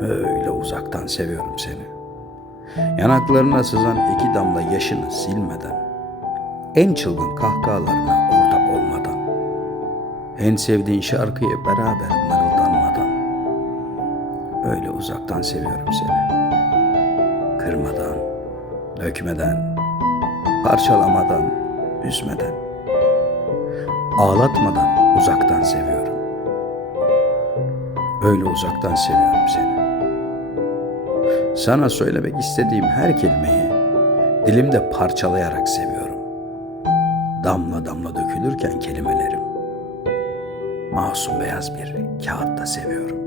Öyle uzaktan seviyorum seni. Yanaklarına sızan iki damla yaşını silmeden, en çılgın kahkahalarına ortak olmadan, en sevdiğin şarkıyı beraber mırıldanmadan, öyle uzaktan seviyorum seni. Kırmadan, dökmeden, parçalamadan, üzmeden, ağlatmadan uzaktan seviyorum. Öyle uzaktan seviyorum seni. Sana söylemek istediğim her kelimeyi dilimde parçalayarak seviyorum. Damla damla dökülürken kelimelerim masum beyaz bir kağıtta seviyorum.